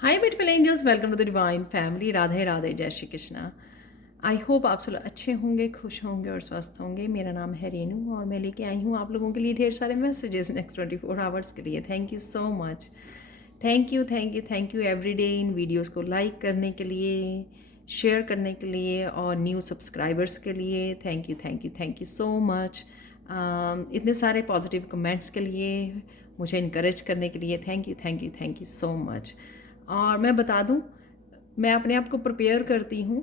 Hi beautiful angels, welcome to the divine family. Radhe Radhe, जय Shri Krishna. I hope आप सब लोग अच्छे होंगे, खुश होंगे और स्वस्थ होंगे। मेरा नाम है रेनू और मैं लेके आई हूँ आप लोगों के लिए ढेर सारे मैसेजेस नेक्स्ट 24 आवर्स के लिए। Thank you so much. Thank you thank you thank you every day in videos को लाइक करने के लिए, शेयर करने के लिए और न्यू सब्सक्राइबर्स के लिए। Thank you thank you thank you so much. इतने सारे पॉजिटिव कमेंट्स के लिए, मुझे इनकरेज करने के लिए thank you thank you thank you so much. और मैं बता दूं, मैं अपने आप को प्रिपेयर करती हूँ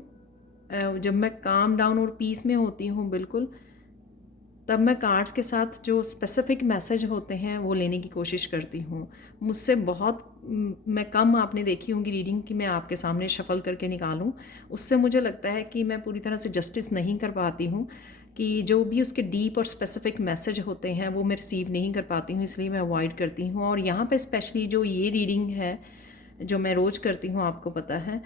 जब मैं काम डाउन और पीस में होती हूँ बिल्कुल, तब मैं कार्ड्स के साथ जो स्पेसिफिक मैसेज होते हैं वो लेने की कोशिश करती हूँ। मुझसे बहुत मैं कम आपने देखी होंगी रीडिंग कि मैं आपके सामने शफल करके निकालूं। उससे मुझे लगता है कि मैं पूरी तरह से जस्टिस नहीं कर पाती हूँ, कि जो भी उसके डीप और स्पेसिफिक मैसेज होते हैं वो मैं रिसीव नहीं कर पाती हूँ, इसलिए मैं अवॉइड करती हूँ। और यहाँ पे स्पेशली जो ये रीडिंग है जो मैं रोज़ करती हूँ, आपको पता है,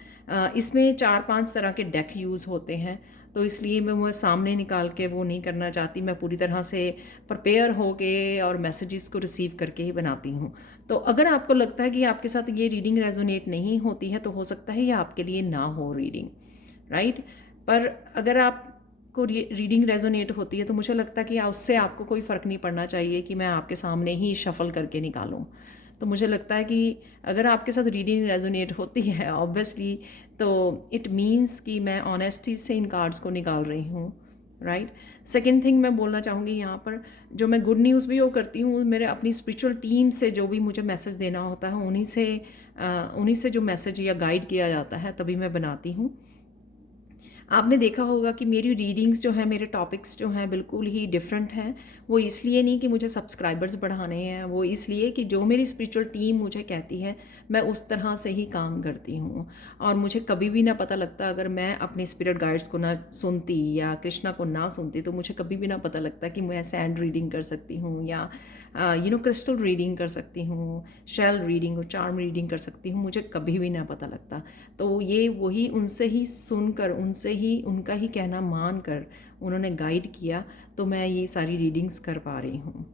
इसमें 4-5 तरह के डेक यूज़ होते हैं, तो इसलिए मैं वो सामने निकाल के वो नहीं करना चाहती। मैं पूरी तरह से प्रिपेयर हो के और मैसेजेस को रिसीव करके ही बनाती हूँ। तो अगर आपको लगता है कि आपके साथ ये रीडिंग रेजोनेट नहीं होती है तो हो सकता है ये आपके लिए ना हो रीडिंग, राइट। पर अगर आपको रीडिंग रेजोनेट होती है तो मुझे लगता है कि उससे आपको कोई फ़र्क नहीं पड़ना चाहिए कि मैं आपके सामने ही शफल करके निकालूं। तो मुझे लगता है कि अगर आपके साथ रीडिंग रेजोनेट होती है ऑब्वियसली, तो इट मीन्स कि मैं ऑनेस्टी से इन कार्ड्स को निकाल रही हूँ, राइट। सेकेंड थिंग मैं बोलना चाहूँगी यहाँ पर, जो मैं गुड न्यूज़ भी वो करती हूँ, मेरे अपनी स्पिरिचुअल टीम से जो भी मुझे मैसेज देना होता है उन्हीं से जो मैसेज या गाइड किया जाता है तभी मैं बनाती हूँ। आपने देखा होगा कि मेरी रीडिंग्स जो हैं, मेरे टॉपिक्स जो हैं बिल्कुल ही डिफरेंट हैं। वो इसलिए नहीं कि मुझे सब्सक्राइबर्स बढ़ाने हैं, वो इसलिए कि जो मेरी स्पिरिचुअल टीम मुझे कहती है मैं उस तरह से ही काम करती हूँ। और मुझे कभी भी ना पता लगता, अगर मैं अपने स्पिरिट गाइड्स को ना सुनती या कृष्णा को ना सुनती, तो मुझे कभी भी ना पता लगता कि मैं सैंड रीडिंग कर सकती हूँ या क्रिस्टल रीडिंग कर सकती हूँ, शेल रीडिंग और चार्म रीडिंग कर सकती हूँ। मुझे कभी भी ना पता लगता। तो ये वही उनसे ही सुनकर, उनसे ही उनका ही कहना मान कर उन्होंने गाइड किया, तो मैं ये सारी रीडिंग्स कर पा रही हूँ।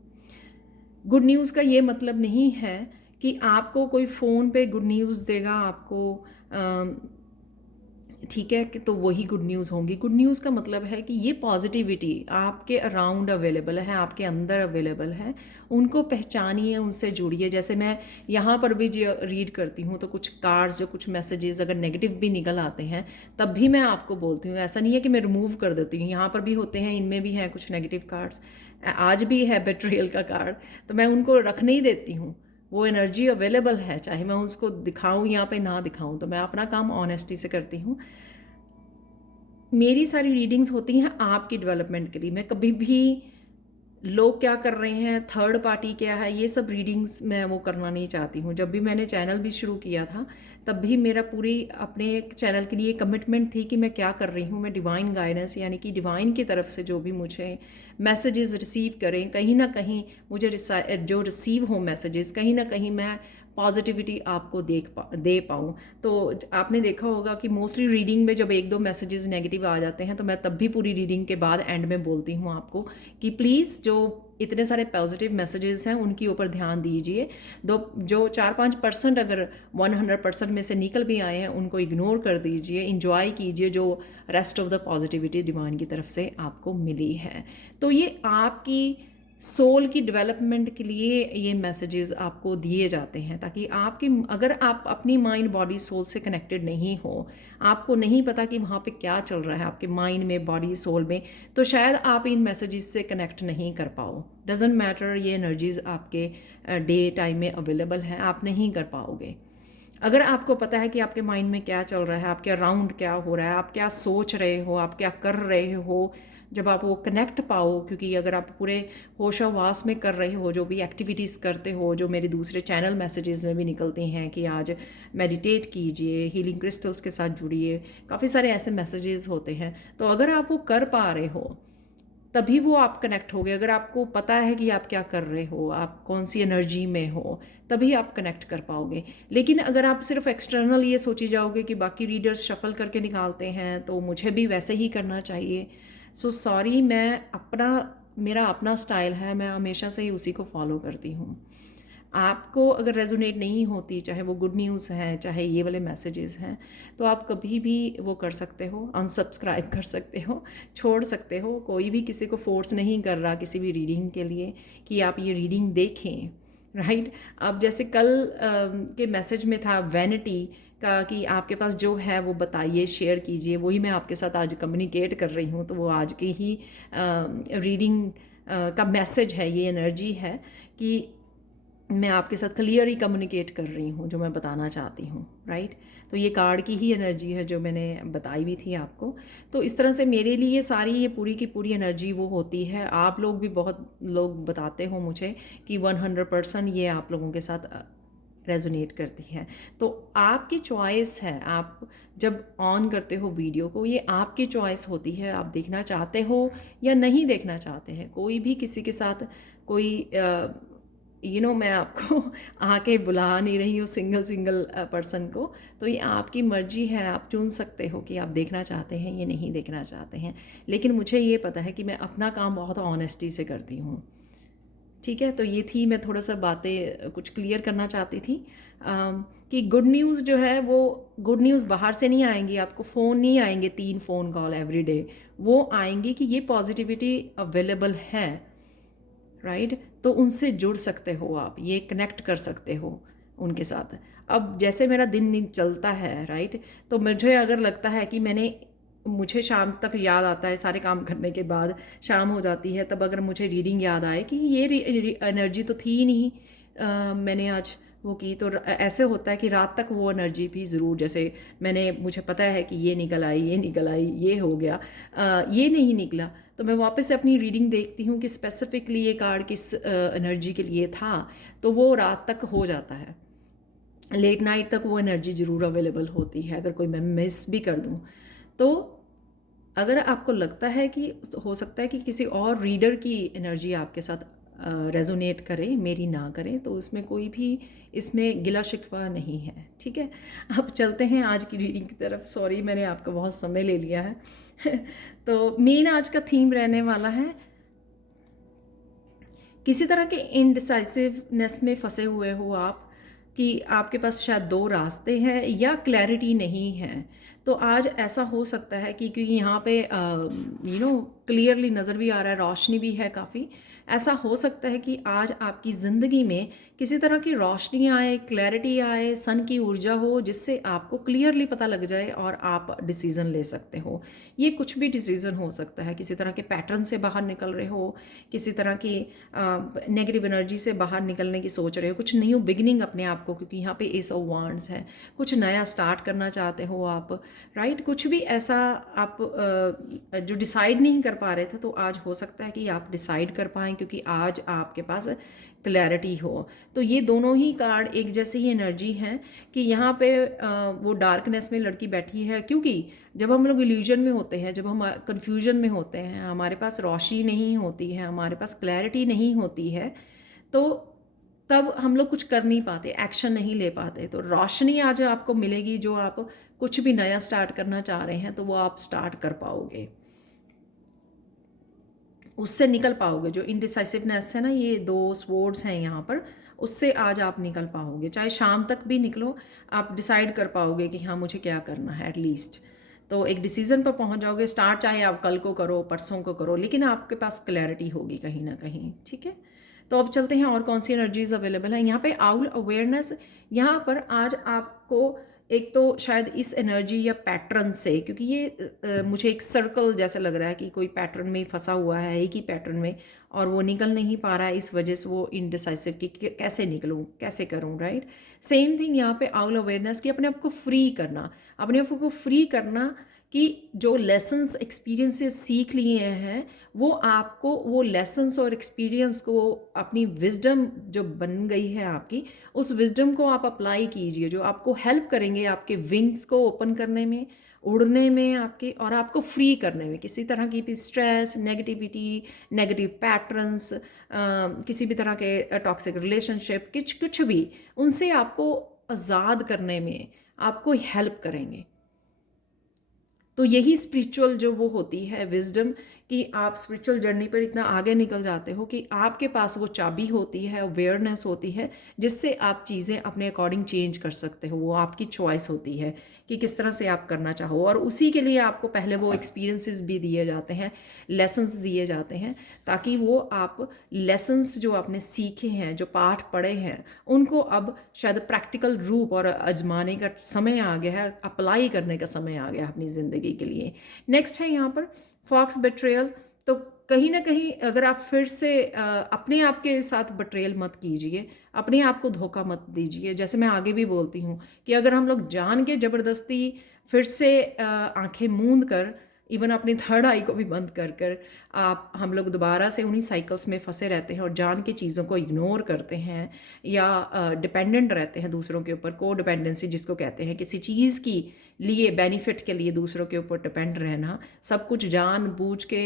गुड न्यूज़ का ये मतलब नहीं है कि आपको कोई फ़ोन पे गुड न्यूज़ देगा आपको, ठीक है, कि तो वही गुड न्यूज़ होंगी। गुड न्यूज़ का मतलब है कि ये पॉजिटिविटी आपके अराउंड अवेलेबल है, आपके अंदर अवेलेबल है। उनको पहचानिए, उनसे जुड़िए। जैसे मैं यहाँ पर भी जो रीड करती हूँ तो कुछ कार्ड्स, जो कुछ मैसेजेस अगर नेगेटिव भी निकल आते हैं तब भी मैं आपको बोलती हूँ। ऐसा नहीं है कि मैं रिमूव कर देती हूँ, यहाँ पर भी होते हैं, इनमें भी हैं कुछ नेगेटिव कार्ड्स। आज भी है बेट्रियल का कार्ड, तो मैं उनको रख नहीं देती हूँ। वो एनर्जी अवेलेबल है, चाहे मैं उसको दिखाऊं यहाँ पे ना दिखाऊं, तो मैं अपना काम ऑनेस्टी से करती हूँ। मेरी सारी रीडिंग्स होती हैं आपकी डेवलपमेंट के लिए। मैं कभी भी लोग क्या कर रहे हैं, थर्ड पार्टी क्या है, ये सब रीडिंग्स मैं वो करना नहीं चाहती हूँ। जब भी मैंने चैनल भी शुरू किया था तब भी मेरा पूरी अपने चैनल के लिए कमिटमेंट थी कि मैं क्या कर रही हूँ, मैं डिवाइन गाइडेंस यानी कि डिवाइन की तरफ से जो भी मुझे मैसेजेस रिसीव करें, कहीं ना कहीं मुझे जो रिसीव हो मैसेजेस, कहीं ना कहीं मैं पॉजिटिविटी आपको दे पाऊँ। तो आपने देखा होगा कि मोस्टली रीडिंग में जब 1-2 मैसेजेस नेगेटिव आ जाते हैं तो मैं तब भी पूरी रीडिंग के बाद एंड में बोलती हूँ आपको कि प्लीज़ जो इतने सारे पॉजिटिव मैसेजेस हैं उनके ऊपर ध्यान दीजिए। दो जो 4-5% अगर 100% में से निकल भी आए हैं उनको इग्नोर कर दीजिए, इंजॉय कीजिए जो rest of the positivity divine की तरफ से आपको मिली है। तो ये आपकी सोल की डेवलपमेंट के लिए ये मैसेजेस आपको दिए जाते हैं, ताकि आपकी, अगर आप अपनी माइंड बॉडी सोल से कनेक्टेड नहीं हो, आपको नहीं पता कि वहाँ पे क्या चल रहा है आपके माइंड में, बॉडी, सोल में, तो शायद आप इन मैसेजेस से कनेक्ट नहीं कर पाओ। डजेंट मैटर, ये एनर्जीज आपके डे टाइम में अवेलेबल हैं, आप नहीं कर पाओगे। अगर आपको पता है कि आपके माइंड में क्या चल रहा है, आपके अराउंड क्या हो रहा है, आप क्या सोच रहे हो, आप क्या कर रहे हो, जब आप वो कनेक्ट पाओ, क्योंकि अगर आप पूरे होशावास में कर रहे हो, जो भी एक्टिविटीज़ करते हो, जो मेरे दूसरे चैनल मैसेजेस में भी निकलती हैं कि आज मेडिटेट कीजिए, हीलिंग क्रिस्टल्स के साथ जुड़िए, काफ़ी सारे ऐसे मैसेजेस होते हैं, तो अगर आप वो कर पा रहे हो तभी वो आप कनेक्ट हो गए। अगर आपको पता है कि आप क्या कर रहे हो, आप कौन सी एनर्जी में हो, तभी आप कनेक्ट कर पाओगे। लेकिन अगर आप सिर्फ एक्सटर्नल ये सोची जाओगे कि बाकी रीडर्स शफल करके निकालते हैं तो मुझे भी वैसे ही करना चाहिए, सो सॉरी, मैं अपना, मेरा अपना स्टाइल है, मैं हमेशा से ही उसी को फॉलो करती हूँ। आपको अगर रेजोनेट नहीं होती, चाहे वो गुड न्यूज़ है, चाहे ये वाले मैसेजेस हैं, तो आप कभी भी वो कर सकते हो, अनसब्सक्राइब कर सकते हो, छोड़ सकते हो। कोई भी किसी को फोर्स नहीं कर रहा किसी भी रीडिंग के लिए कि आप ये रीडिंग देखें, राइट। अब जैसे कल के मैसेज में था वैनिटी का कि आपके पास जो है वो बताइए, शेयर कीजिए, वही मैं आपके साथ आज कम्युनिकेट कर रही हूँ। तो वो आज की ही रीडिंग का मैसेज है, ये एनर्जी है कि मैं आपके साथ क्लियर ही कम्युनिकेट कर रही हूँ जो मैं बताना चाहती हूँ, राइट। तो ये कार्ड की ही एनर्जी है जो मैंने बताई भी थी आपको। तो इस तरह से मेरे लिए सारी ये पूरी की पूरी एनर्जी वो होती है। आप लोग भी बहुत लोग बताते हो मुझे कि 100% ये आप लोगों के साथ रेजोनेट करती है। तो आपकी चॉइस है, आप जब ऑन करते हो वीडियो को, ये आपकी चॉइस होती है, आप देखना चाहते हो या नहीं देखना चाहते हैं। कोई भी किसी के साथ कोई मैं आपको आके बुला नहीं रही हूँ सिंगल सिंगल पर्सन को। तो ये आपकी मर्जी है, आप चुन सकते हो कि आप देखना चाहते हैं या नहीं देखना चाहते हैं। लेकिन मुझे ये पता है कि मैं अपना काम बहुत ऑनेस्टी से करती हूँ, ठीक है। तो ये थी, मैं थोड़ा सा बातें कुछ क्लियर करना चाहती थी कि गुड न्यूज़ जो है वो गुड न्यूज़ बाहर से नहीं आएंगी, आपको फ़ोन नहीं आएंगे 3 फ़ोन कॉल एवरी डे। वो आएंगी कि ये पॉजिटिविटी अवेलेबल है, राइट। तो उनसे जुड़ सकते हो आप, ये कनेक्ट कर सकते हो उनके साथ। अब जैसे मेरा दिन चलता है, राइट, तो मुझे अगर लगता है कि मुझे शाम तक याद आता है, सारे काम करने के बाद शाम हो जाती है, तब अगर मुझे रीडिंग याद आए कि ये एनर्जी तो थी ही नहीं, मैंने आज वो की, तो ऐसे होता है कि रात तक वो एनर्जी भी ज़रूर, जैसे मुझे पता है कि ये निकल आई, ये निकल आई, ये हो गया, ये नहीं निकला, तो मैं वापस से अपनी रीडिंग देखती हूँ कि स्पेसिफिकली ये कार्ड किस एनर्जी के लिए था। तो वो रात तक हो जाता है, लेट नाइट तक वो एनर्जी ज़रूर अवेलेबल होती है, अगर कोई मैं मिस भी कर दूँ तो। अगर आपको लगता है कि हो सकता है कि किसी और रीडर की एनर्जी आपके साथ रेजोनेट करे, मेरी ना करें, तो उसमें कोई भी इसमें गिला शिकवा नहीं है, ठीक है। अब चलते हैं आज की रीडिंग की तरफ। सॉरी मैंने आपका बहुत समय ले लिया है तो मेन आज का थीम रहने वाला है, किसी तरह के इनडिसाइसिवनेस में फंसे हुए हो आप, कि आपके पास शायद 2 रास्ते हैं या क्लैरिटी नहीं है। तो आज ऐसा हो सकता है कि क्योंकि यहाँ पे क्लियरली नज़र भी आ रहा है, रोशनी भी है काफ़ी। ऐसा हो सकता है कि आज आपकी ज़िंदगी में किसी तरह की रोशनी आए, क्लैरिटी आए, सन की ऊर्जा हो, जिससे आपको क्लियरली पता लग जाए और आप डिसीज़न ले सकते हो। ये कुछ भी डिसीज़न हो सकता है, किसी तरह के पैटर्न से बाहर निकल रहे हो, किसी तरह की नेगेटिव एनर्जी से बाहर निकलने की सोच रहे हो, कुछ न्यू बिगिनिंग अपने आप को, क्योंकि यहाँ पे एस ऑफ वांड्स है, कुछ नया स्टार्ट करना चाहते हो आप, राइट। कुछ भी ऐसा आप जो डिसाइड नहीं कर पा रहे थे, तो आज हो सकता है कि आप डिसाइड कर पाएँ, क्योंकि आज आपके पास क्लैरिटी हो। तो ये दोनों ही कार्ड एक जैसी ही एनर्जी हैं कि यहाँ पे वो डार्कनेस में लड़की बैठी है, क्योंकि जब हम लोग इल्यूजन में होते हैं, जब हम कन्फ्यूजन में होते हैं, हमारे पास रोशनी नहीं होती है, हमारे पास क्लैरिटी नहीं होती है, तो तब हम लोग कुछ कर नहीं पाते, एक्शन नहीं ले पाते। तो रोशनी आज आपको मिलेगी, जो आप कुछ भी नया स्टार्ट करना चाह रहे हैं तो वो आप स्टार्ट कर पाओगे, उससे निकल पाओगे। जो इनडिसाइसिवनेस है ना, ये 2 स्वॉर्ड्स हैं यहाँ पर, उससे आज आप निकल पाओगे। चाहे शाम तक भी निकलो, आप डिसाइड कर पाओगे कि हाँ मुझे क्या करना है एटलीस्ट। तो एक डिसीजन पर पहुँच जाओगे। स्टार्ट चाहे आप कल को करो, परसों को करो, लेकिन आपके पास क्लैरिटी होगी कहीं ना कहीं, ठीक है। तो अब चलते हैं और कौन सी एनर्जीज अवेलेबल है यहाँ पे। आउल अवेयरनेस, यहाँ पर आज आपको एक तो शायद इस एनर्जी या पैटर्न से, क्योंकि ये मुझे एक सर्कल जैसा लग रहा है कि कोई पैटर्न में फंसा हुआ है, एक ही पैटर्न में, और वो निकल नहीं पा रहा है, इस वजह से वो इनडिसाइसिव कि कैसे निकलूँ, कैसे करूँ, राइट। सेम थिंग यहाँ पे आउल अवेयरनेस की, अपने आप को फ्री करना, अपने आप को फ्री करना कि जो लेसन्स एक्सपीरियंसेस सीख लिए हैं, वो आपको वो लेसन्स और एक्सपीरियंस को, अपनी विजडम जो बन गई है आपकी, उस विजडम को आप अप्लाई कीजिए, जो आपको हेल्प करेंगे आपके विंग्स को ओपन करने में, उड़ने में आपके, और आपको फ्री करने में किसी तरह की भी स्ट्रेस, नेगेटिविटी, नेगेटिव पैटर्न्स, किसी भी तरह के टॉक्सिक रिलेशनशिप, कुछ भी, उनसे आपको आज़ाद करने में आपको हेल्प करेंगे। तो यही स्पिरिचुअल जो वो होती है विजडम, कि आप स्पिरिचुअल जर्नी पर इतना आगे निकल जाते हो कि आपके पास वो चाबी होती है, अवेयरनेस होती है, जिससे आप चीज़ें अपने अकॉर्डिंग चेंज कर सकते हो। वो आपकी चॉइस होती है कि किस तरह से आप करना चाहो, और उसी के लिए आपको पहले वो एक्सपीरियंसेस भी दिए जाते हैं, लेसन्स दिए जाते हैं, ताकि वो आप लेसन्स जो आपने सीखे हैं, जो पाठ पढ़े हैं, उनको अब शायद प्रैक्टिकल रूप और आजमाने का समय आ गया है, अप्लाई करने का समय आ गया है अपनी ज़िंदगी के लिए। नेक्स्ट है यहाँ पर फॉक्स बेट्रेयल। तो कहीं ना कहीं अगर आप फिर से अपने आप के साथ बेट्रेयल मत कीजिए, अपने आप को धोखा मत दीजिए। जैसे मैं आगे भी बोलती हूँ कि अगर हम लोग जान के ज़बरदस्ती फिर से आंखें मूंद कर, इवन अपनी थर्ड आई को भी बंद कर कर आप हम लोग दोबारा से उन्हीं साइकिल्स में फंसे रहते हैं और जान के चीज़ों को इग्नोर करते हैं, या डिपेंडेंट रहते हैं दूसरों के ऊपर, को डिपेंडेंसी जिसको कहते हैं, किसी चीज़ की लिए बेनिफिट के लिए दूसरों के ऊपर डिपेंड रहना, सब कुछ जान बूझ के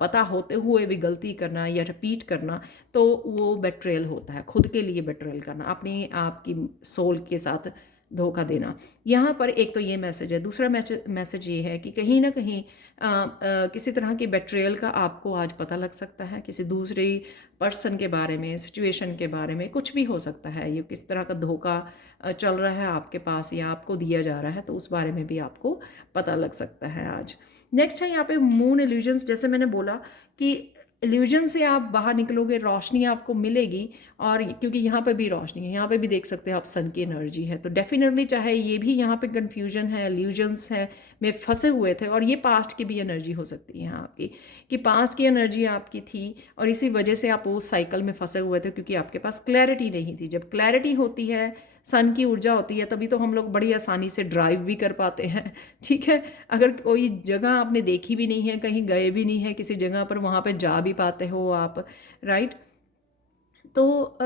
पता होते हुए भी गलती करना या रिपीट करना, तो वो बेट्रेयल होता है। खुद के लिए बेट्रेयल करना, अपने आप की सोल के साथ धोखा देना। यहाँ पर एक तो ये मैसेज है। दूसरा मैसेज ये है कि कहीं ना कहीं किसी तरह की बेट्रेयल का आपको आज पता लग सकता है, किसी दूसरे पर्सन के बारे में, सिचुएशन के बारे में, कुछ भी हो सकता है। ये किस तरह का धोखा चल रहा है आपके पास या आपको दिया जा रहा है, तो उस बारे में भी आपको पता लग सकता है आज। नेक्स्ट है यहाँ पे मून इल्यूजन्स। जैसे मैंने बोला कि इल्यूजन से आप बाहर निकलोगे, रोशनी आपको मिलेगी, और क्योंकि यहाँ पे भी रोशनी है, यहाँ पे भी देख सकते हो आप सन की एनर्जी है, तो डेफिनेटली चाहे ये भी यहाँ पे कन्फ्यूजन है, इल्यूजन्स है में फंसे हुए थे, और ये पास्ट की भी एनर्जी हो सकती है यहाँ आपकी, कि पास्ट की एनर्जी आपकी थी और इसी वजह से आप उस साइकिल में फंसे हुए थे, क्योंकि आपके पास क्लैरिटी नहीं थी। जब क्लैरिटी होती है, सन की ऊर्जा होती है, तभी तो हम लोग बड़ी आसानी से ड्राइव भी कर पाते हैं। ठीक है, अगर कोई जगह आपने देखी भी नहीं है, कहीं गए भी नहीं है किसी जगह पर, वहाँ पे जा भी पाते हो आप, राइट। तो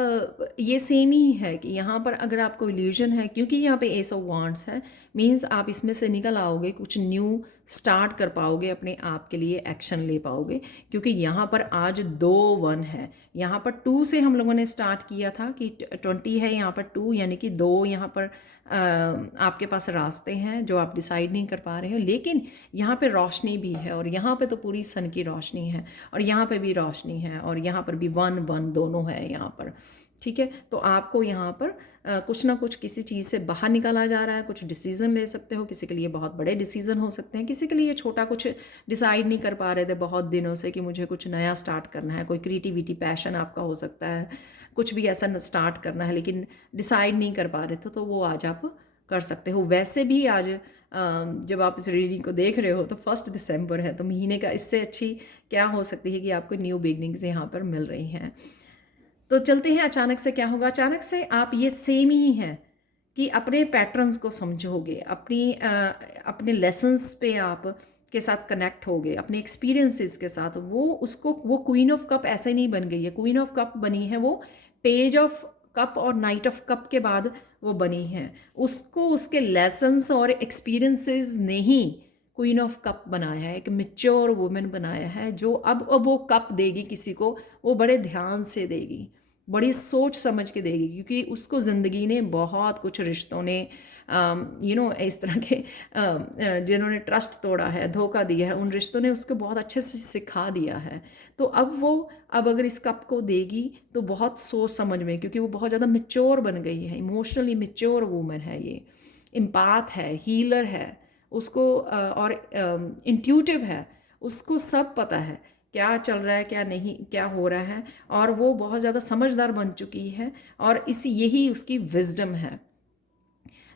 ये सेम ही है कि यहाँ पर अगर आपको इल्यूजन है, क्योंकि यहाँ पे एस ऑफ वांड्स है, मींस आप इसमें से निकल आओगे, कुछ न्यू स्टार्ट कर पाओगे, अपने आप के लिए एक्शन ले पाओगे, क्योंकि यहाँ पर आज 2 1 है। यहाँ पर 2 से हम लोगों ने स्टार्ट किया था कि 20 है, यहाँ पर 2 यानी कि 2 यहाँ पर आपके पास रास्ते हैं जो आप डिसाइड नहीं कर पा रहे हो, लेकिन यहाँ पे रोशनी भी है, और यहाँ पे तो पूरी सन की रोशनी है, और यहाँ पे भी रोशनी है, और यहाँ पर भी 1 1 दोनों है यहाँ पर। ठीक है, तो आपको यहाँ पर कुछ ना कुछ किसी चीज़ से बाहर निकाला जा रहा है, कुछ डिसीज़न ले सकते हो, किसी के लिए बहुत बड़े डिसीज़न हो सकते हैं, किसी के लिए छोटा कुछ डिसाइड नहीं कर पा रहे थे बहुत दिनों से कि मुझे कुछ नया स्टार्ट करना है, कोई क्रिएटिविटी पैशन आपका हो सकता है, कुछ भी ऐसा स्टार्ट करना है लेकिन डिसाइड नहीं कर पा रहे थे, तो वो आज आप कर सकते हो। वैसे भी आज जब आप इस रीडिंग को देख रहे हो तो 1 दिसंबर है, तो महीने का इससे अच्छी क्या हो सकती है कि आपको न्यू बिगनिंग्स यहाँ पर मिल रही हैं। तो चलते हैं अचानक से क्या होगा। अचानक से आप ये सेम ही है कि अपने पैटर्न्स को समझोगे, अपने लेसन्स पे आप के साथ कनेक्ट होगे, अपने एक्सपीरियंसेस के साथ। वो क्वीन ऑफ कप ऐसे नहीं बन गई है, क्वीन ऑफ कप बनी है वो पेज ऑफ कप और नाइट ऑफ कप के बाद वो बनी है। उसको उसके लेसन्स और एक्सपीरियंसेस ने ही क्वीन ऑफ कप बनाया है, एक मेच्योर वुमेन बनाया है, जो अब वो कप देगी किसी को, वो बड़े ध्यान से देगी, बड़ी सोच समझ के देगी, क्योंकि उसको ज़िंदगी ने बहुत कुछ, रिश्तों ने इस तरह के जिन्होंने ट्रस्ट तोड़ा है, धोखा दिया है, उन रिश्तों ने उसको बहुत अच्छे से सिखा दिया है। तो अब अगर इस कप को देगी तो बहुत सोच समझ में, क्योंकि वो बहुत ज़्यादा मेच्योर बन गई है, इमोशनली मेच्योर वूमेन है, ये एम्पैथ है, हीलर है, उसको और इंट्यूटिव है, उसको सब पता है क्या चल रहा है, क्या नहीं, क्या हो रहा है, और वो बहुत ज़्यादा समझदार बन चुकी है, और यही उसकी विजडम है।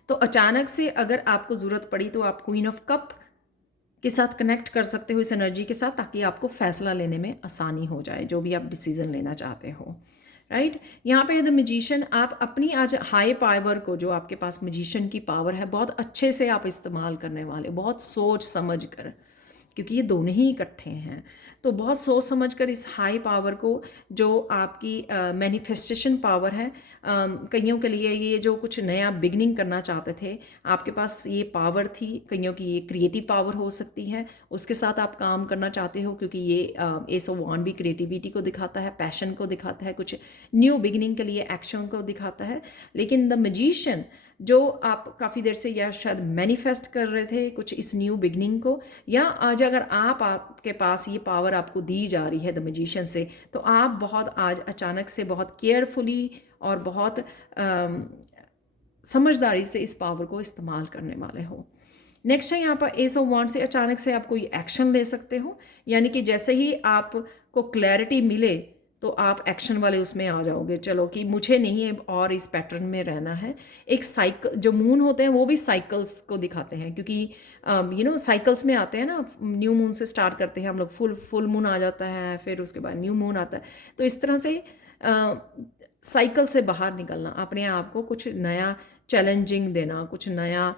तो अचानक से अगर आपको ज़रूरत पड़ी तो आप क्वीन ऑफ कप के साथ कनेक्ट कर सकते हो, इस एनर्जी के साथ, ताकि आपको फैसला लेने में आसानी हो जाए, जो भी आप डिसीज़न लेना चाहते हो, राइट। यहाँ पे द मैजिशियन, आप अपनी आज हाई पावर को, जो आपके पास मैजिशियन की पावर है, बहुत अच्छे से आप इस्तेमाल करने वाले, बहुत सोच समझ कर, क्योंकि ये दोनों ही इकट्ठे हैं, तो बहुत सोच समझ कर इस हाई पावर को, जो आपकी मैनिफेस्टेशन पावर है, कईयों के लिए ये जो कुछ नया बिगनिंग करना चाहते थे, आपके पास ये पावर थी, कईयों की ये क्रिएटिव पावर हो सकती है, उसके साथ आप काम करना चाहते हो, क्योंकि ये एस ऑफ वांड भी क्रिएटिविटी को दिखाता है, पैशन को दिखाता है, कुछ न्यू बिगनिंग के लिए एक्शन को दिखाता है। लेकिन द मैजिशियन जो आप काफ़ी देर से या शायद मैनिफेस्ट कर रहे थे कुछ इस न्यू बिगनिंग को, या आज अगर आपके पास ये पावर आपको दी जा रही है द मैजिशियन से, तो आप बहुत आज अचानक से बहुत केयरफुली और बहुत समझदारी से इस पावर को इस्तेमाल करने वाले हो। नेक्स्ट है यहाँ पर एस ऑफ वांड से अचानक से आप कोई एक्शन ले सकते हो, यानी कि जैसे ही आपको क्लैरिटी मिले तो आप एक्शन वाले उसमें आ जाओगे, चलो कि मुझे नहीं है और इस पैटर्न में रहना है। एक साइकिल, जो मून होते हैं वो भी साइकिल्स को दिखाते हैं, क्योंकि साइकिल्स में आते हैं ना, न्यू मून से स्टार्ट करते हैं हम लोग, फुल मून आ जाता है, फिर उसके बाद न्यू मून आता है। तो इस तरह से साइकिल से बाहर निकलना, अपने आप को कुछ नया चैलेंजिंग देना, कुछ नया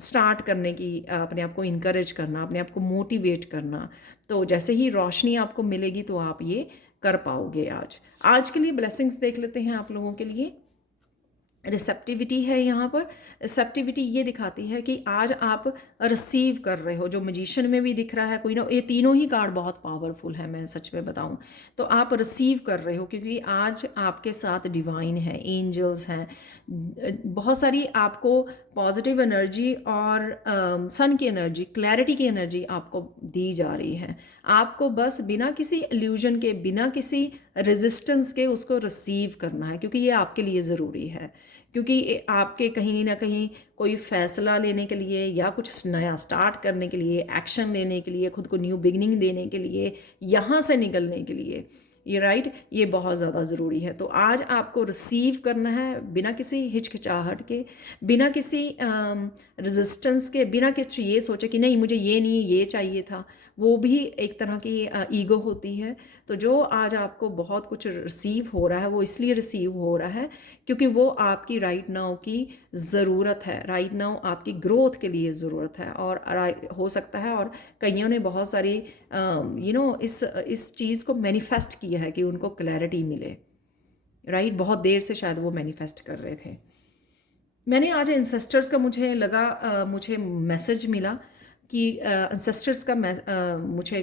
स्टार्ट करने की, अपने आप को इनकरेज करना, अपने आप को मोटिवेट करना। तो जैसे ही रोशनी आपको मिलेगी तो आप ये कर पाओगे। आज के लिए ब्लेसिंग्स देख लेते हैं आप लोगों के लिए। रिसेप्टिविटी है यहाँ पर। रिसेप्टिविटी ये दिखाती है कि आज आप रिसीव कर रहे हो, जो मजिशियन में भी दिख रहा है कोई ना, ये तीनों ही कार्ड बहुत पावरफुल है, मैं सच में बताऊँ तो आप रिसीव कर रहे हो, क्योंकि आज आपके साथ डिवाइन है, एंजल्स हैं, बहुत सारी आपको पॉजिटिव एनर्जी और सन की एनर्जी, क्लैरिटी की एनर्जी आपको दी जा रही है। आपको बस बिना किसी इल्यूजन के, बिना किसी रेजिस्टेंस के उसको रिसीव करना है, क्योंकि ये आपके लिए ज़रूरी है, क्योंकि आपके कहीं ना कहीं कोई फ़ैसला लेने के लिए या कुछ नया स्टार्ट करने के लिए, एक्शन लेने के लिए, खुद को न्यू बिगनिंग देने के लिए, यहाँ से निकलने के लिए, ये राइट, ये बहुत ज़्यादा ज़रूरी है। तो आज आपको रिसीव करना है बिना किसी हिचकिचाहट के, बिना किसी रेजिस्टेंस के, बिना कुछ ये सोचे कि नहीं मुझे ये नहीं ये चाहिए था, वो भी एक तरह की ईगो होती है। तो जो आज आपको बहुत कुछ रिसीव हो रहा है, वो इसलिए रिसीव हो रहा है क्योंकि वो आपकी राइट नाउ की ज़रूरत है, राइट नाउ आपकी ग्रोथ के लिए ज़रूरत है। और हो सकता है, और कईयों ने बहुत सारी इस चीज़ को मैनिफेस्ट किया है कि उनको क्लैरिटी मिले, राइट, बहुत देर से शायद वो मैनिफेस्ट कर रहे थे। मैंने आज एंसेस्टर्स का मुझे मैसेज मिला कि एंसेस्टर्स का मुझे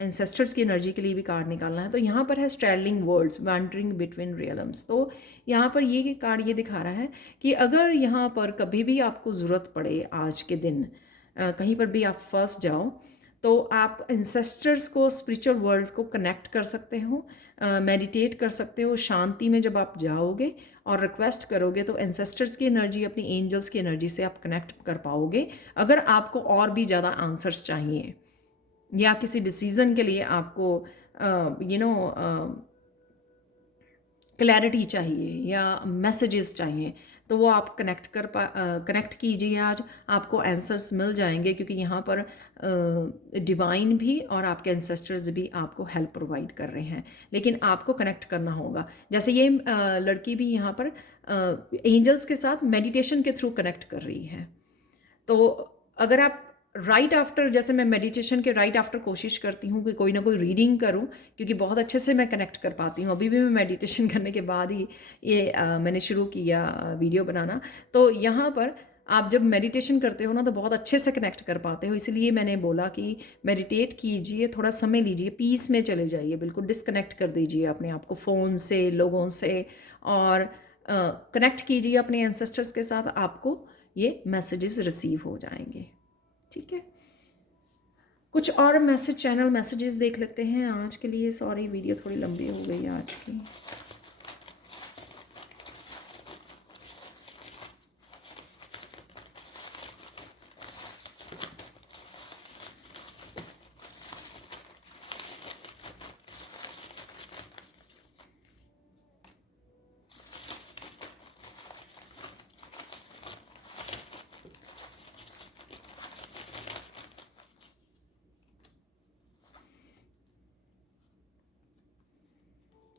एंसेस्टर्स की एनर्जी के लिए भी कार्ड निकालना है। तो यहाँ पर है स्ट्रैडलिंग वर्ल्ड्स वैंडरिंग बिटवीन रियलम्स। तो यहाँ पर ये कार्ड ये दिखा रहा है कि अगर यहाँ पर कभी भी आपको ज़रूरत पड़े आज के दिन, कहीं पर भी आप फंस जाओ, तो आप एंसेस्टर्स को, स्पिरिचुअल वर्ल्ड्स को कनेक्ट कर सकते हो, मेडिटेट कर सकते हो। शांति में जब आप जाओगे और रिक्वेस्ट करोगे तो एंसेस्टर्स की एनर्जी, अपनी एंजल्स की एनर्जी से आप कनेक्ट कर पाओगे। अगर आपको और भी ज़्यादा आंसर्स चाहिए या किसी डिसीज़न के लिए आपको क्लैरिटी चाहिए या मैसेजेस चाहिए, तो वो आप कनेक्ट कीजिए। आज आपको आंसर्स मिल जाएंगे, क्योंकि यहाँ पर डिवाइन भी और आपके एंसेस्टर्स भी आपको हेल्प प्रोवाइड कर रहे हैं, लेकिन आपको कनेक्ट करना होगा। जैसे ये लड़की भी यहाँ पर एंजल्स के साथ मेडिटेशन के थ्रू कनेक्ट कर रही है। तो अगर आप राइट आफ्टर, जैसे मैं मेडिटेशन के राइट आफ्टर कोशिश करती हूँ कि कोई ना कोई रीडिंग करूँ, क्योंकि बहुत अच्छे से मैं कनेक्ट कर पाती हूँ। अभी भी मैं मेडिटेशन करने के बाद ही ये मैंने शुरू किया वीडियो बनाना। तो यहाँ पर आप जब मेडिटेशन करते हो ना तो बहुत अच्छे से कनेक्ट कर पाते हो, इसलिए मैंने बोला कि मेडिटेट कीजिए, थोड़ा समय लीजिए, पीस में चले जाइए, बिल्कुल डिस्कनेक्ट कर दीजिए अपने आप को फ़ोन से, लोगों से, और कनेक्ट कीजिए अपने एंसेस्टर्स के साथ। आपको ये मैसेजेस रिसीव हो जाएंगे, ठीक है। कुछ और चैनल मैसेजेस देख लेते हैं आज के लिए। सॉरी, वीडियो थोड़ी लंबी हो गई आज की।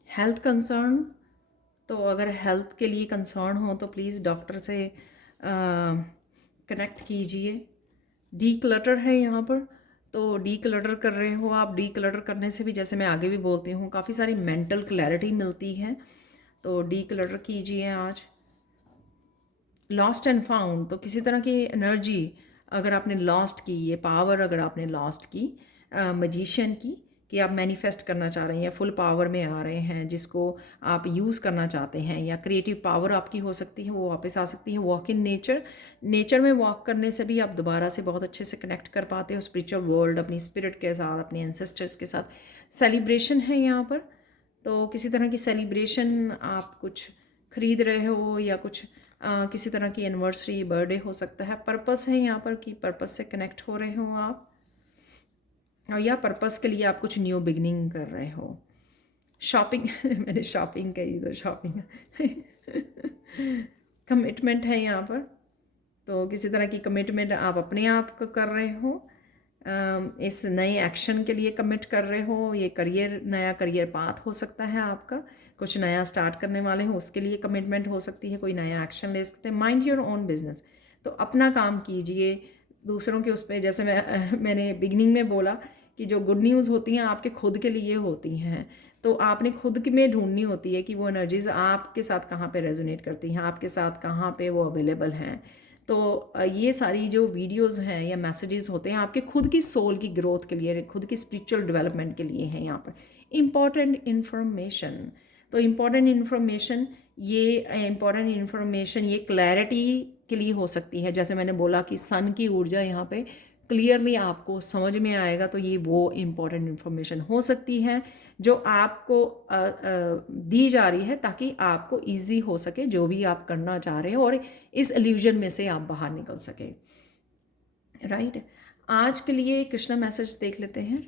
हेल्थ कंसर्न, तो अगर हेल्थ के लिए कंसर्न हो तो प्लीज़ डॉक्टर से कनेक्ट कीजिए। डी क्लटर है यहाँ पर, तो डी क्लटर कर रहे हो आप। डी क्लटर करने से भी, जैसे मैं आगे भी बोलती हूँ, काफ़ी सारी मेंटल क्लैरिटी मिलती है। तो डी क्लटर कीजिए आज। लॉस्ट एंड फाउंड, तो किसी तरह की एनर्जी अगर आपने लॉस्ट की, ये पावर अगर आपने लॉस्ट की, मजिशियन की, कि आप मैनिफेस्ट करना चाह रहे हैं या फुल पावर में आ रहे हैं, जिसको आप यूज़ करना चाहते हैं, या क्रिएटिव पावर आपकी हो सकती है वो वापस आ सकती है। वॉक इन नेचर, नेचर में वॉक करने से भी आप दोबारा से बहुत अच्छे से कनेक्ट कर पाते हो स्पिरिचुअल वर्ल्ड, अपनी स्पिरिट के साथ, अपने एंसेस्टर्स के साथ। सेलिब्रेशन है यहाँ पर, तो किसी तरह की सेलिब्रेशन, आप कुछ खरीद रहे हो या कुछ किसी तरह की एनिवर्सरी, बर्थडे हो सकता है। पर्पस है यहाँ पर कि पर्पस से कनेक्ट हो रहे हो आप, और या पर्पस के लिए आप कुछ न्यू बिगनिंग कर रहे हो। शॉपिंग मैंने शॉपिंग कही तो शॉपिंग कमिटमेंट है यहाँ पर, तो किसी तरह की कमिटमेंट आप अपने आप को कर रहे हो, इस नए एक्शन के लिए कमिट कर रहे हो। ये करियर, नया करियर पाथ हो सकता है आपका, कुछ नया स्टार्ट करने वाले हो उसके लिए कमिटमेंट हो सकती है, कोई नया एक्शन ले सकते हैं। माइंड योर ओन बिजनेस, तो अपना काम कीजिए, दूसरों के उस पर, जैसे मैंने बिगनिंग में बोला कि जो गुड न्यूज़ होती हैं आपके खुद के लिए होती हैं, तो आपने खुद में ढूंढनी होती है कि वो एनर्जीज आपके साथ कहाँ पे रेजोनेट करती हैं, आपके साथ कहाँ पे वो अवेलेबल हैं। तो ये सारी जो वीडियोस हैं या मैसेजेस होते हैं आपके खुद की सोल की ग्रोथ के लिए, खुद की स्पिरिचुअल डेवलपमेंट के लिए हैं यहाँ पर। इम्पॉर्टेंट इन्फॉर्मेशन, तो इम्पॉर्टेंट इन्फॉर्मेशन ये क्लैरिटी के लिए हो सकती है। जैसे मैंने बोला कि सन की ऊर्जा यहाँ पे क्लियरली आपको समझ में आएगा, तो ये वो इम्पॉर्टेंट इन्फॉर्मेशन हो सकती है जो आपको दी जा रही है, ताकि आपको इजी हो सके जो भी आप करना चाह रहे हो और इस इल्यूजन में से आप बाहर निकल सके। राइट, आज के लिए कृष्णा मैसेज देख लेते हैं।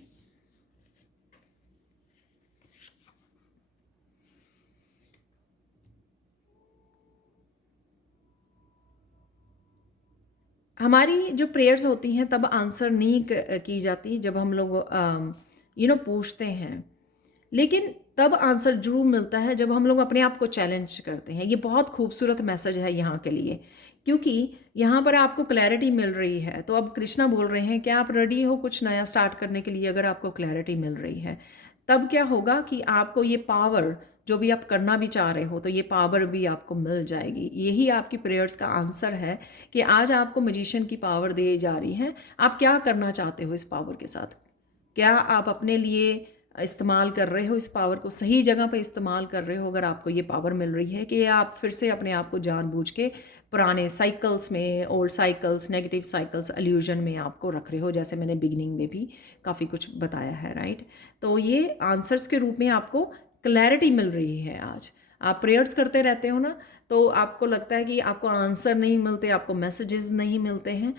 हमारी जो प्रेयर्स होती हैं तब आंसर नहीं की जाती जब हम लोग पूछते हैं, लेकिन तब आंसर जरूर मिलता है जब हम लोग अपने आप को चैलेंज करते हैं। ये बहुत खूबसूरत मैसेज है यहाँ के लिए, क्योंकि यहाँ पर आपको क्लैरिटी मिल रही है। तो अब कृष्णा बोल रहे हैं कि आप रेडी हो कुछ नया स्टार्ट करने के लिए। अगर आपको क्लैरिटी मिल रही है तब क्या होगा कि आपको ये पावर, जो भी आप करना भी चाह रहे हो, तो ये पावर भी आपको मिल जाएगी। यही आपकी प्रेयर्स का आंसर है कि आज आपको मैजिशियन की पावर दी जा रही है। आप क्या करना चाहते हो इस पावर के साथ? क्या आप अपने लिए इस्तेमाल कर रहे हो, इस पावर को सही जगह पे इस्तेमाल कर रहे हो? अगर आपको ये पावर मिल रही है कि आप फिर से अपने आप को जानबूझ के पुराने साइकिल्स में, old cycles, negative cycles, illusion में आपको रख रहे हो, जैसे मैंने बिगिनिंग में भी काफ़ी कुछ बताया है। राइट, तो ये आंसर्स के रूप में आपको क्लैरिटी मिल रही है। आज आप प्रेयर्स करते रहते हो ना, तो आपको लगता है कि आपको आंसर नहीं मिलते, आपको मैसेजेस नहीं मिलते हैं,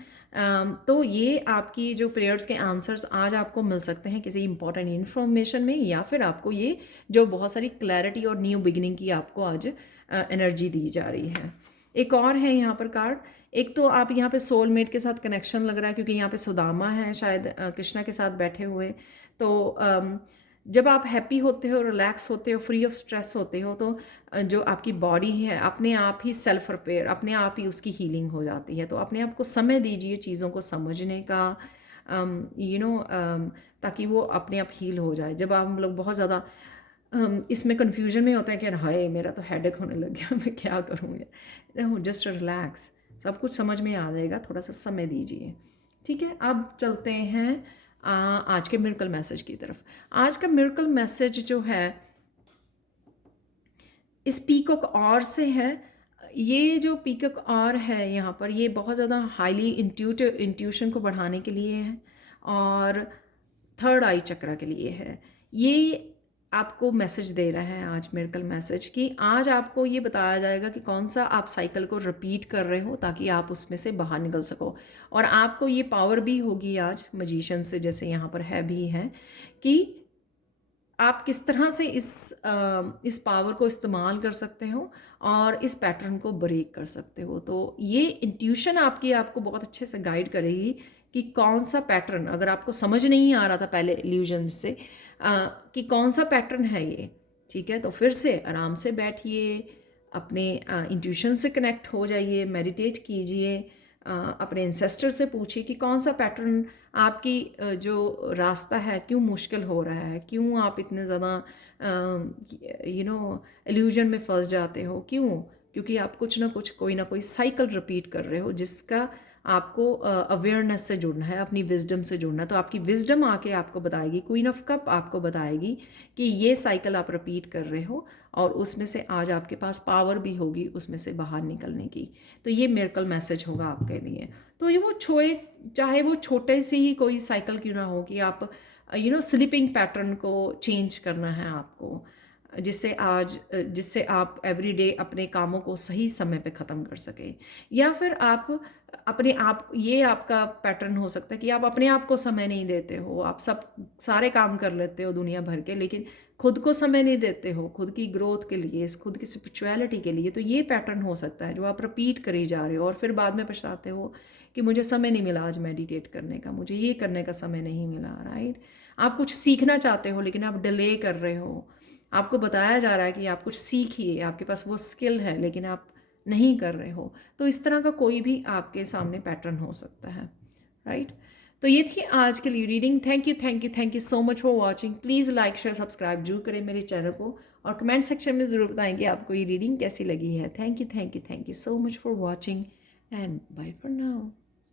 तो ये आपकी जो प्रेयर्स के आंसर्स आज आपको मिल सकते हैं किसी इंपॉर्टेंट इन्फॉर्मेशन में, या फिर आपको ये जो बहुत सारी क्लैरिटी और न्यू बिगिनिंग की आपको आज एनर्जी दी जा रही है। एक और है यहाँ पर कार्ड, एक तो आप यहाँ पे सोलमेट के साथ कनेक्शन लग रहा है, क्योंकि यहाँ पे सुदामा है शायद कृष्णा के साथ बैठे हुए। तो जब आप हैप्पी होते हो, रिलैक्स होते हो, फ्री ऑफ स्ट्रेस होते हो, तो जो आपकी बॉडी है अपने आप ही सेल्फ रिपेयर, अपने आप ही उसकी हीलिंग हो जाती है। तो अपने आप को समय दीजिए चीज़ों को समझने का, ताकि वो अपने आप हील हो जाए। जब हम लोग बहुत ज़्यादा इसमें कन्फ्यूजन में होता है कि हाय मेरा तो हेडेक होने लग गया, मैं क्या करूँ यार, जस्ट रिलैक्स, सब कुछ समझ में आ जाएगा, थोड़ा सा समय दीजिए। ठीक है, अब चलते हैं आज के मिरेकल मैसेज की तरफ। आज का मिरेकल मैसेज जो है इस पीकॉक और से है। ये जो पीकॉक और है यहाँ पर, ये बहुत ज़्यादा हाईली इंट्यूशन को बढ़ाने के लिए है और थर्ड आई चक्रा के लिए है। ये आपको मैसेज दे रहा है आज मिरेकल मैसेज, कि आज आपको ये बताया जाएगा कि कौन सा आप साइकिल को रिपीट कर रहे हो ताकि आप उसमें से बाहर निकल सको। और आपको ये पावर भी होगी आज मैजिशियन से, जैसे यहाँ पर है भी है, कि आप किस तरह से इस पावर को इस्तेमाल कर सकते हो और इस पैटर्न को ब्रेक कर सकते हो। तो ये इंट्यूशन आपको बहुत अच्छे से गाइड करेगी कि कौन सा पैटर्न, अगर आपको समझ नहीं आ रहा था पहले इल्यूजन से कि कौन सा पैटर्न है ये, ठीक है, तो फिर से आराम से बैठिए, अपने इंट्यूशन से कनेक्ट हो जाइए, मेडिटेट कीजिए, अपने एंसेस्टर से पूछिए कि कौन सा पैटर्न आपकी जो रास्ता है क्यों मुश्किल हो रहा है, क्यों आप इतने ज़्यादा इल्यूजन में फंस जाते हो, क्यों? क्योंकि आप कुछ ना कुछ, कोई ना कोई साइकिल रिपीट कर रहे हो जिसका आपको अवेयरनेस से जुड़ना है, अपनी विजडम से जुड़ना है। तो आपकी विजडम आके आपको बताएगी, क्वीन ऑफ कप आपको बताएगी कि ये साइकिल आप रिपीट कर रहे हो और उसमें से आज आपके पास पावर भी होगी उसमें से बाहर निकलने की। तो ये मिरेकल मैसेज होगा आपके लिए। तो ये वो चाहे वो छोटे से ही कोई साइकिल क्यों ना हो कि आप स्लीपिंग पैटर्न को चेंज करना है आपको, जिससे आप एवरीडे अपने कामों को सही समय पे ख़त्म कर सकें। या फिर आप अपने आप, ये आपका पैटर्न हो सकता है कि आप अपने आप को समय नहीं देते हो, आप सारे काम कर लेते हो दुनिया भर के, लेकिन खुद को समय नहीं देते हो, खुद की ग्रोथ के लिए, खुद की स्पिरिचुअलिटी के लिए। तो ये पैटर्न हो सकता है जो आप रिपीट करी जा रहे हो और फिर बाद में पछताते हो कि मुझे समय नहीं मिला आज मेडिटेट करने का, मुझे ये करने का समय नहीं मिला, राइट। आप कुछ सीखना चाहते हो लेकिन आप डिले कर रहे हो, आपको बताया जा रहा है कि आप कुछ सीखिए, आपके पास वो स्किल है लेकिन आप नहीं कर रहे हो। तो इस तरह का कोई भी आपके सामने पैटर्न हो सकता है, राइट। तो ये थी आज के लिए reading. Thank you so much for watching. Please like share subscribe जरूर करें मेरे चैनल को और कमेंट सेक्शन में ज़रूर बताएंगे आपको ये रीडिंग कैसी लगी है। Thank you so much for watching and bye for now.